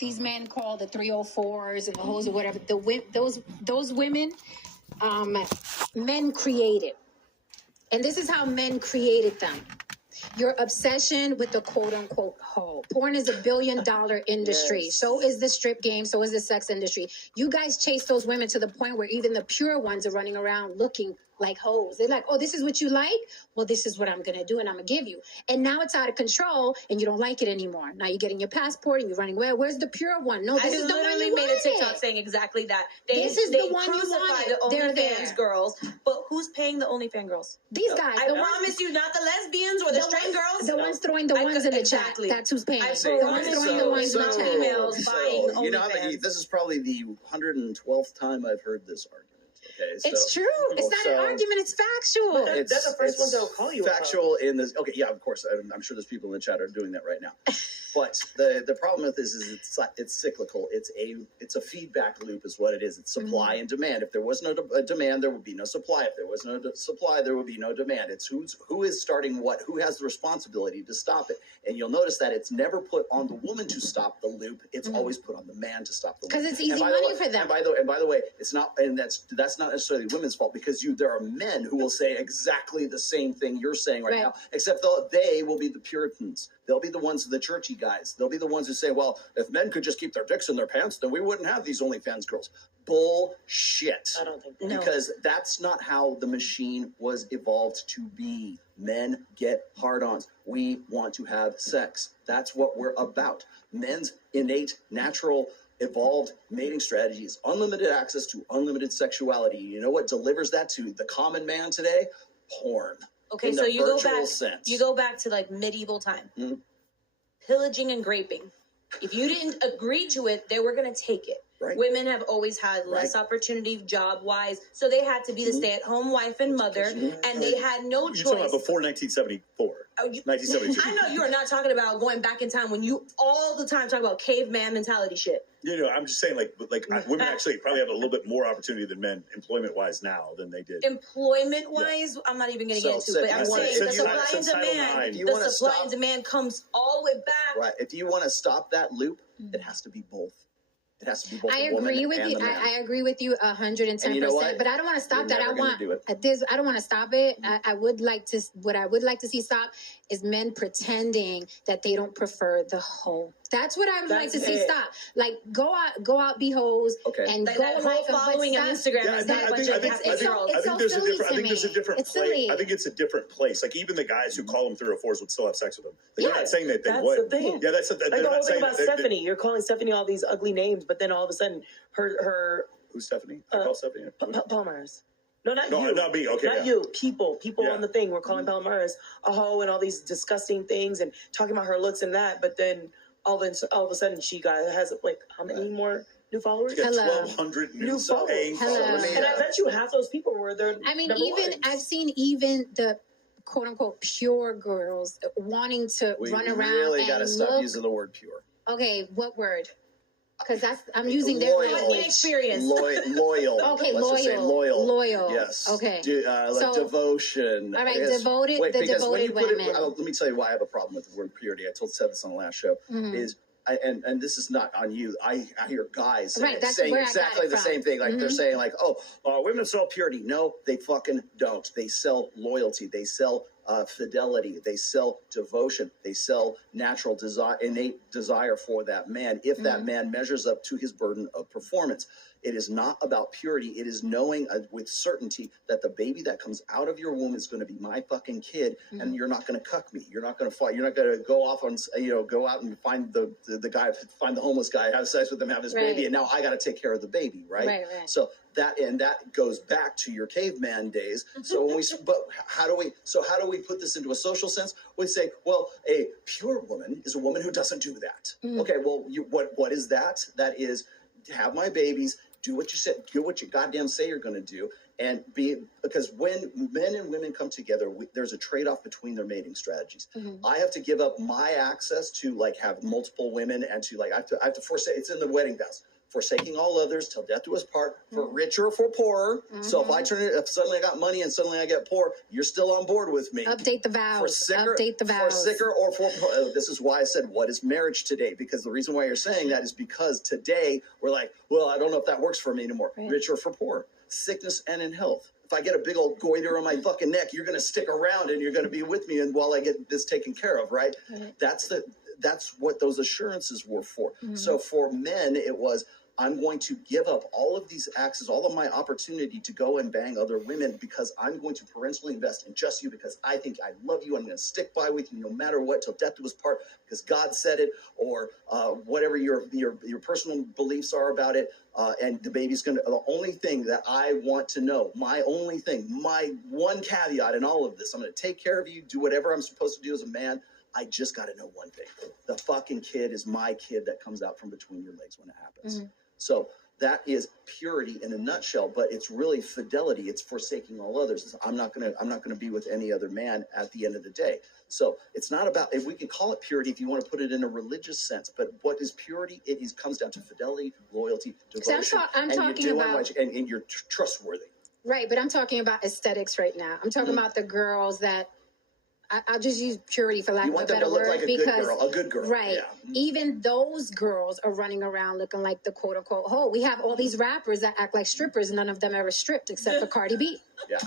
these men call the 304s and the hoes or whatever, those women, men created. And this is how men created them. Your obsession with the quote-unquote hoe. Porn is $1 billion industry. Yes. So is the strip game. So is the sex industry. You guys chase those women to the point where even the pure ones are running around looking like hoes. They're like, oh, this is what you like? Well, this is what I'm going to do and I'm going to give you. And now it's out of control and you don't like it anymore. Now you're getting your passport and you're running, where's the pure one? No, this is the one you made a TikTok saying exactly that. This is the one you wanted. The OnlyFans girls. But who's paying the OnlyFans girls? These guys. I promise you, not the lesbians or the straight girls. The ones throwing the ones in the chat. That's who's paying. The ones throwing the ones in the chat. Females buying OnlyFans. You know, this is probably the 112th time I've heard this argument. Okay, so, it's true. It's not an argument. It's factual. That's the first one they'll call you. Factual in this. Okay, yeah, of course. I'm sure there's people in the chat are doing that right now. But the problem with this is it's cyclical. It's a feedback loop, is what it is. It's supply and demand. If there was no demand, there would be no supply. If there was no supply, there would be no demand. It's who is starting what, who has the responsibility to stop it. And you'll notice that it's never put on the woman to stop the loop. It's always put on the man to stop the loop. Because it's easy money for them. And by the way, it's not, and that's not necessarily women's fault, because there are men who will say exactly the same thing you're saying right now, except they will be the Puritans. They'll be the ones, the churchy guys. They'll be the ones who say, well, if men could just keep their dicks in their pants, then we wouldn't have these OnlyFans girls. Bullshit. I don't think because that's not how the machine was evolved to be. Men get hard-ons. We want to have sex. That's what we're about. Men's innate, natural, evolved mating strategies, unlimited access to unlimited sexuality. You know what delivers that to the common man today? Porn. Okay, so you go back to like medieval time. Pillaging and raping. If you didn't agree to it, they were going to take it. Right. Women have always had less opportunity job-wise, so they had to be the stay-at-home wife and mother, and they had no choice. You're talking about before 1974. 1972. I know you are not talking about going back in time when you all the time talk about caveman mentality shit. You know, I'm just saying, women actually probably have a little bit more opportunity than men, employment-wise, now than they did. Employment-wise, I'm not even going to get into it, but I'm saying the supply and demand comes all the way back. Right. If you want to stop that loop, it has to be both. It has to be both. I agree with you. I agree with you 110%. But I don't want to stop that. I don't want to stop it. I would like to. What I would like to see stop is men pretending that they don't prefer the hoe. That's what I would like to see stop. Like go out, be hoes, and like go that life following on Instagram. Yeah, I think there's a different place. I think it's a different place. Like even the guys who call them 304s would still have sex with them. You're not saying that they would. That's the thing. Yeah, that's like the whole thing about Stephanie. You're calling Stephanie all these ugly names, but then all of a sudden her who's Stephanie? I call Stephanie Palmares. No, not you. Not me. Okay, not you. People on the thing. We're calling Palmares a hoe and all these disgusting things and talking about her looks and that. But then all of a sudden she has like how many more new followers? She got 1,200 new paying followers. And I bet you half those people were there. I mean, I've seen even the quote unquote pure girls wanting to run around. We really got to stop using the word pure. Okay, what word? Because I'm using their experience. Loyal. Okay, loyal. Yes. Okay. Like devotion. All right, devoted. Wait, the devoted women. Let me tell you why I have a problem with the word purity. I said this on the last show. Is and this is not on you. I hear guys saying exactly the same thing. Like they're saying like, women sell purity. No, they fucking don't. They sell loyalty. They sell fidelity. They sell devotion. They sell natural desire, innate desire for that man. If that man measures up to his burden of performance. It is not about purity. It is knowing with certainty that the baby that comes out of your womb is going to be my fucking kid, and you're not going to cuck me. You're not going to fight. You're not going to go off on, go out and find the guy, find the homeless guy, have sex with him, have his baby, and now I got to take care of the baby, right? So that goes back to your caveman days. So how do we put this into a social sense? We say, well, a pure woman is a woman who doesn't do that. Okay, well, what is that? That is have my babies. Do what you said. Do what you goddamn say you're going to do, and because when men and women come together, there's a trade-off between their mating strategies. I have to give up my access to like have multiple women and to like I have to force it. It's in the wedding vows. forsaking all others till death do us part, for richer or for poorer. So if suddenly I got money and suddenly I get poor, you're still on board with me. Update the vows. Update the vows. For sicker or for this is why I said, what is marriage today? Because the reason why you're saying that is because today we're like, well, I don't know if that works for me anymore. Right. Richer or for poor, sickness and in health. If I get a big old goiter on my fucking neck, you're going to stick around and you're going to be with me and while I get this taken care of, right? That's what those assurances were for. So for men, it was, I'm going to give up all of these access, all of my opportunity to go and bang other women because I'm going to parentally invest in just you because I think I love you. I'm going to stick by with you no matter what till death do us part because God said it or whatever your personal beliefs are about it. And the baby's going to, the only thing that I want to know, my only thing, my one caveat in all of this, I'm going to take care of you, do whatever I'm supposed to do as a man. I just got to know one thing. The fucking kid is my kid that comes out from between your legs when it happens. So that is purity in a nutshell, but it's really fidelity. It's forsaking all others. I'm not gonna be with any other man at the end of the day. So it's not about, if we can call it purity, if you want to put it in a religious sense, but what is purity? It comes down to fidelity, loyalty, devotion, and you're trustworthy. Right, but I'm talking about aesthetics right now. I'm talking about the girls that, I'll just use purity for lack of a better word. Like a good girl. Right. Yeah. Even those girls are running around looking like the quote unquote hoe. We have all these rappers that act like strippers. None of them ever stripped except for Cardi B. Yeah.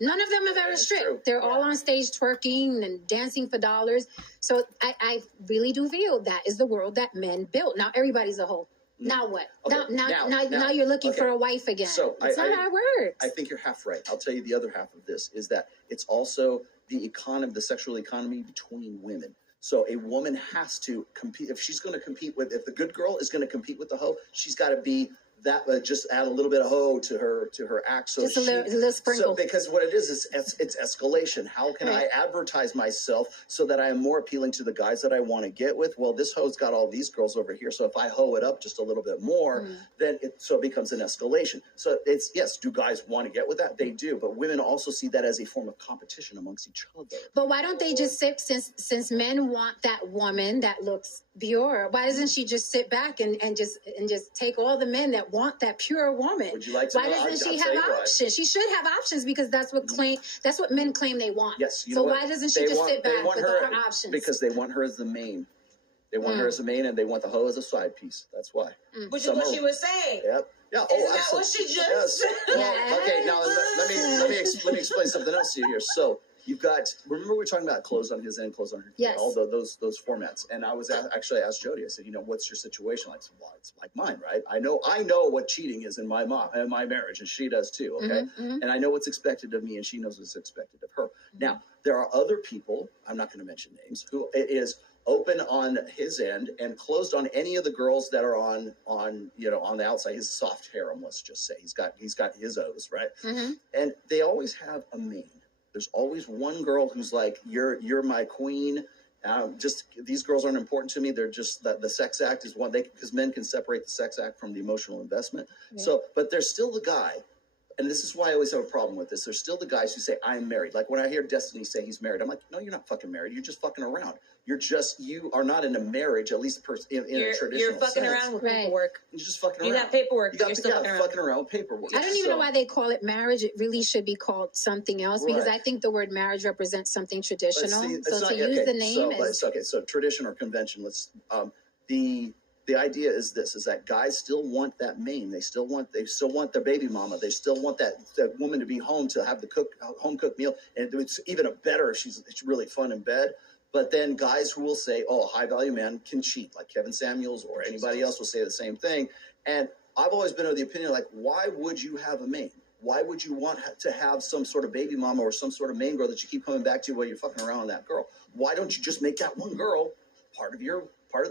None of them have ever stripped. True. They're all on stage twerking and dancing for dollars. So I really do feel that is the world that men built. Now everybody's a hoe. Now what? Okay. Now you're looking for a wife again. So it's not how it works. I think you're half right. I'll tell you the other half of this is that it's also the sexual economy between women. So a woman has to compete. If she's going to compete if the good girl is going to compete with the hoe, she's got to be that, just add a little bit of hoe to her act. So just a little sprinkle. So because what it is it's escalation. How can I advertise myself so that I am more appealing to the guys that I want to get with? Well, this hoe's got all these girls over here. So if I hoe it up just a little bit more, then it becomes an escalation. So it's, yes, do guys want to get with that? They do. But women also see that as a form of competition amongst each other. But why don't they just sit, since men want that woman that looks pure, why doesn't she just sit back and just take all the men that want that pure woman? Would you like to? Why doesn't she have options? She should have options because that's what men claim they want. Yes. So why doesn't she just sit back with all her options? Because they want her as the main. They want her as the main, and they want the hoe as a side piece. That's why. Which is what she was saying. Yep. Yeah. Isn't that what she just said? Well, okay. Now let me explain something else to you here. So you've got. Remember we were talking about clothes on his end, clothes on her. Yes. All those formats. And I was actually asked Jody. I said, what's your situation like? Well, it's like mine, right? I know what cheating is in my marriage, and she does too. Okay. And I know what's expected of me, and she knows what's expected of her. Now there are other people. I'm not going to mention names. Who it is. Open on his end and closed on any of the girls that are on the outside. His soft harem, let's just say. He's got his O's, right? And they always have a main. There's always one girl who's like, you're my queen. Just these girls aren't important to me. They're just the sex act is one because men can separate the sex act from the emotional investment. Yeah. So, but there's still the guy. And this is why I always have a problem with this. There's still the guys who say, I'm married. Like when I hear Destiny say he's married, I'm like, no, you're not fucking married. You're just fucking around. You are not in a marriage, at least in a traditional You're fucking sense. around with paperwork. You're just fucking around. You got paperwork, you got you're still fucking around with paperwork. I don't even know why they call it marriage. It really should be called something else because I think the word marriage represents something traditional. Use the name So tradition or convention, the idea is that guys still want that main. They still want their baby mama. They still want that woman to be home to have the home cooked meal. And it's even better if it's really fun in bed. But then guys who will say, a high value man can cheat, like Kevin Samuels or anybody else will say the same thing. And I've always been of the opinion, like, why would you have a main? Why would you want to have some sort of baby mama or some sort of main girl that you keep coming back to while you're fucking around with that girl? Why don't you just make that one girl part of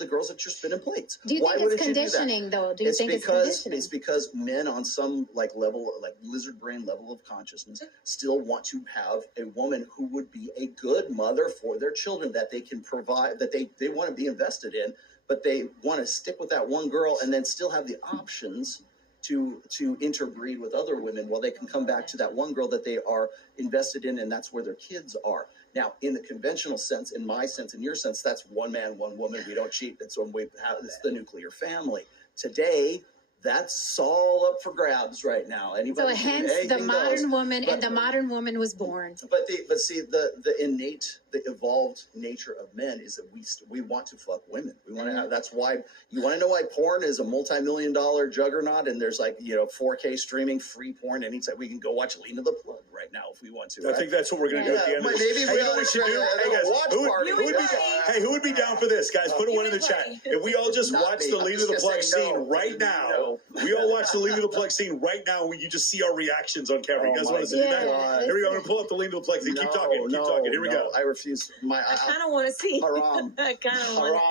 the girls that you're spinning plates? Do you think it's conditioning, though? Do you think it's conditioning? It's because men on some level, like lizard brain level of consciousness, still want to have a woman who would be a good mother for their children that they can provide, that they want to be invested in, but they want to stick with that one girl and then still have the options to interbreed with other women while they can come back to that one girl that they are invested in, and that's where their kids are. Now, in the conventional sense, in my sense, in your sense, that's one man, one woman. We don't cheat. That's when it's the nuclear family. Today, That's all up for grabs right now. Anybody? So hence the modern woman, and the modern woman was born. But see the innate, the evolved nature of men is that we want to fuck women. We want to. That's why you want to know why porn is a multi-million-dollar juggernaut, and there's 4K streaming free porn anytime. We can go watch Lena the Plug right now if we want to. I think that's what we're gonna do at the end. Maybe we know what should do. Hey guys, who would be down for this? Guys, put a one in the chat. If we all just watch the Lena the Plug scene right now, we all watch the Lena the Plug scene right now, and you just see our reactions on camera. You guys want to see that? Here we go. I'm gonna pull up the Lena the Plug scene. Keep talking. Here we go. I refuse. I kind of want to see. Haram. I kind of want.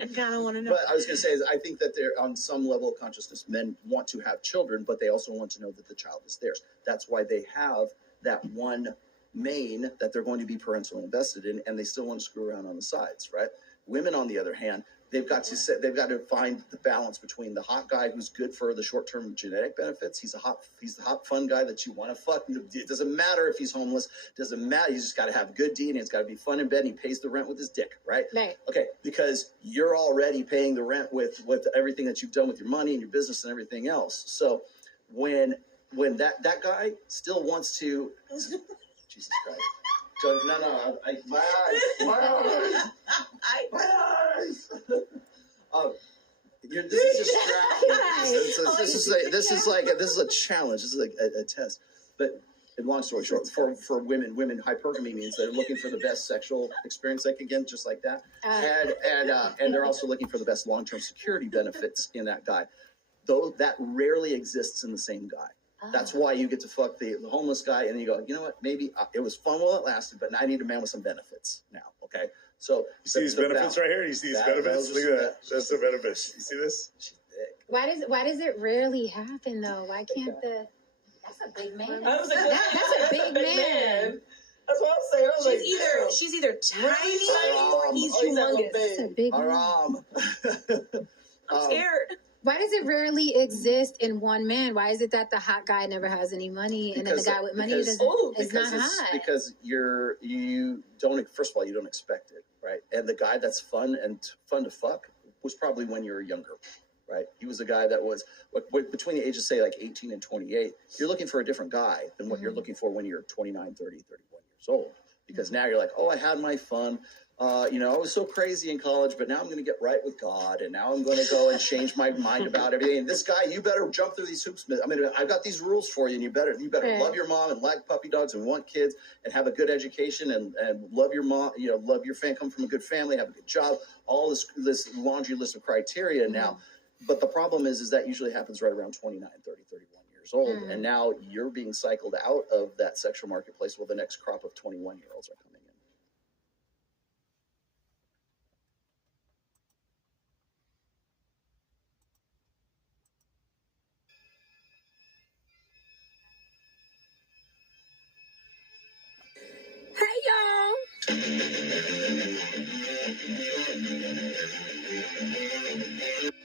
I kind of want to know. But I was going to say is I think that they're on some level of consciousness. Men want to have children, but they also want to know that the child is theirs. That's why they have that one main that they're going to be parentally invested in, and they still want to screw around on the sides, right? Women, on the other hand, they've got to find the balance between the hot guy who's good for the short-term genetic benefits. He's the hot, fun guy that you want to fuck. It doesn't matter if he's homeless. It doesn't matter. He's just got to have good DNA. It's got to be fun in bed. And he pays the rent with his dick, right? Right. Okay, because you're already paying the rent with everything that you've done with your money and your business and everything else. So when that guy still wants to, Jesus Christ. So, no, my eyes. This is distracting. This is a challenge. This is a test. But long story short, for women, hypergamy means they're looking for the best sexual experience they can get, just like that, and they're also looking for the best long-term security benefits in that guy. Though that rarely exists in the same guy. That's why you get to fuck the homeless guy, and you go, you know what? Maybe it was fun while it lasted, but I need a man with some benefits now. Okay, so you see these benefits right here. You see these benefits. Look at that. That's the benefits. You see this? Why does it rarely happen though? Why can't the? That's a big man. That's a big man. That's what I'm saying. She's either tiny or he's humongous. That's a big man. I'm scared. Why does it rarely exist in one man? Why is it that the hot guy never has any money, and then the guy with money is not hot? Because you don't. First of all, you don't expect it, right? And the guy that's fun to fuck was probably when you were younger, right? He was a guy that was between the ages, say, 18 and 28. You're looking for a different guy than what you're looking for when you're 29, 30, 31 years old. Because now you're like, oh, I had my fun. I was so crazy in college, but now I'm going to get right with God, and now I'm going to go and change my mind about everything. And this guy, you better jump through these hoops. I mean, I've got these rules for you, and you better love your mom and like puppy dogs and want kids and have a good education and love your mom, love your family, come from a good family, have a good job, all this laundry list of criteria now. But the problem is that usually happens right around 29, 30, 31 years old. And now you're being cycled out of that sexual marketplace while the next crop of 21-year-olds are coming in. Hey, y'all.